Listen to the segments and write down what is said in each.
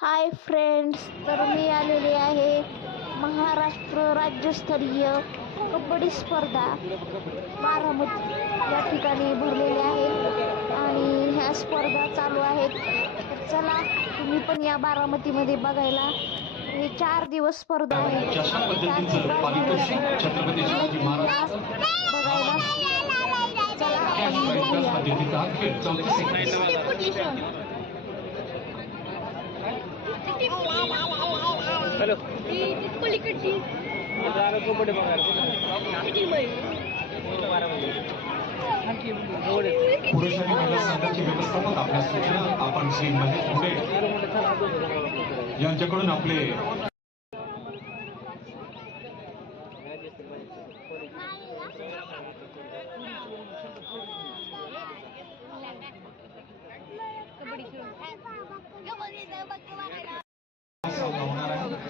Hi friends तर मी आलेले आहे महाराष्ट्र राज्यस्तरीय कबड्डी स्पर्धा बारामती. या ठिकाणी भरलेल्या आहेत आणि ह्या स्पर्धा चालू आहेत. तर चला तुम्ही पण या बारामतीमध्ये बघायला. हे चार दिवस स्पर्धा आहे जशा पद्धतीचं पारितोषिक छत्रपती शिवाजी महाराज. बघायला. चला कॅश आपण प्राईज बघूया. पद्धतीचा खेळ चौथी सेकंड पुरुष आणि महिला संघाचे व्यवस्थापक आपल्या सूचना आपण श्री महेश यांच्याकडून आपले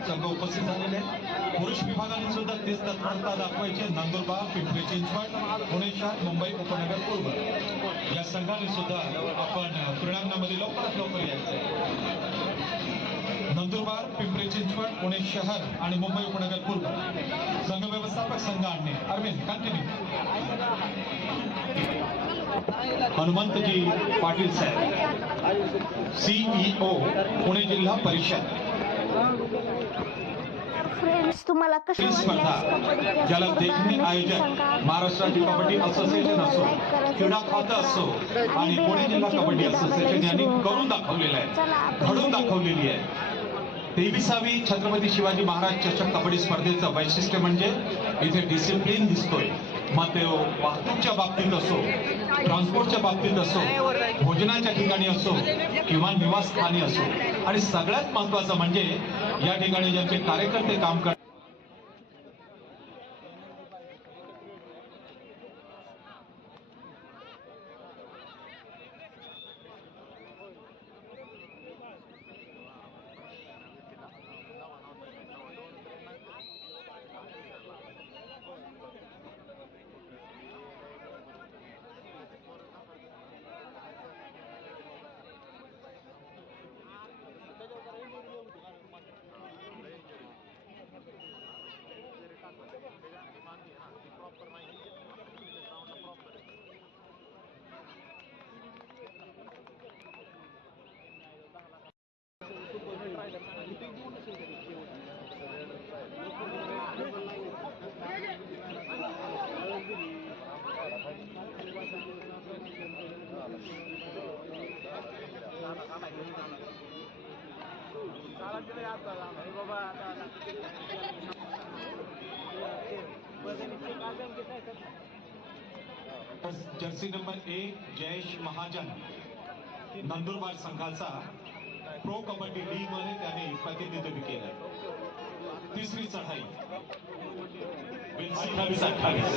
संघ उपस्थित झालेले आहेत. पुरुष विभागाने सुद्धा तेच तत्परता दाखवायची नंदुरबार पिंपरी चिंचवड पुणे शहर मुंबई उपनगर पूर्व. या संघाने सुद्धा आपण क्रीडांगणामध्ये लवकरात लवकर यायचं नंदुरबार पिंपरी चिंचवड पुणे शहर आणि मुंबई उपनगर पूर्व. संघ व्यवस्थापक संघ आणणे. अरविंद कंटिन्यू हनुमंतजी पाटील साहेब सीईओ पुणे जिल्हा परिषद. फ्रेंड्स तुम्हाला आज स्पर्धा ज्याला? देखणे आयोजन सांगा. महाराष्ट्र राज्य कबड्डी असोसिएशन असो क्रीडा खातं असो. आणि पुणे जिल्हा कबड्डी असोसिएशन यांनी. करून दाखवलेलं आहे घडून. दाखवलेली आहे तेविसावी छत्रपती शिवाजी महाराज चषक कबड्डी स्पर्धेचं वैशिष्ट्य म्हणजे इथे डिसिप्लिन दिसतोय मग ते वाहतूकच्या बाबतीत असो ट्रान्सपोर्टच्या बाबतीत असो भोजनाच्या ठिकाणी असो किंवा निवासस्थानी असो आणि सगळ्यात महत्वाचं म्हणजे या ठिकाणी ज्यांचे कार्यकर्ते काम करतात जर्सी नंबर एक जयेश महाजन नंदुरबार संघाचा प्रो कबड्डी लीगमध्ये त्याने प्रतिनिधित्व केलं. तिसरी चढाई. अठ्ठावीस अठ्ठावीस.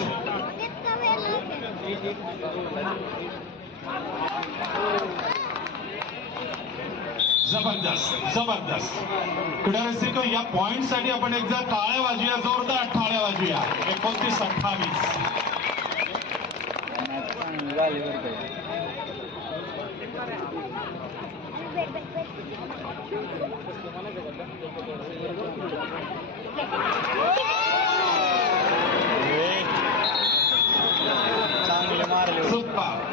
जबरदस्त जबरदस्त. क्रीडारसिक या पॉइंटसाठी आपण एकदा टाळ्या वाजूया जोरदार टाळ्या वाजूया. एकोणतीस अठ्ठावीस. चांगले मारले. सुपर.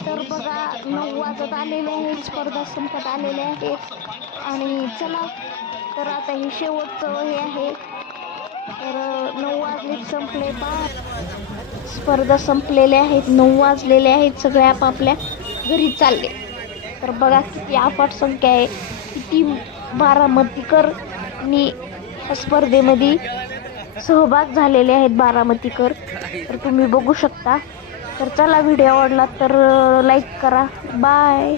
तर बघा नऊ वाजत आलेले आहे स्पर्धा संपत आलेल्या आहेत. आणि चला तर आता हे शेवटचं हे आहे. तर नऊ वाजले संपले पा स्पर्धा संपलेल्या आहेत नऊ वाजलेले आहेत सगळे आपापल्या घरी चालले. तर बघा किती अफाट संख्या आहे किती बारामतीकर नी स्पर्धेमध्ये सहभाग झालेले आहेत बारामतीकर तर तुम्ही बघू शकता तर चला व्हिडिओ आवडला तर लाईक करा. बाय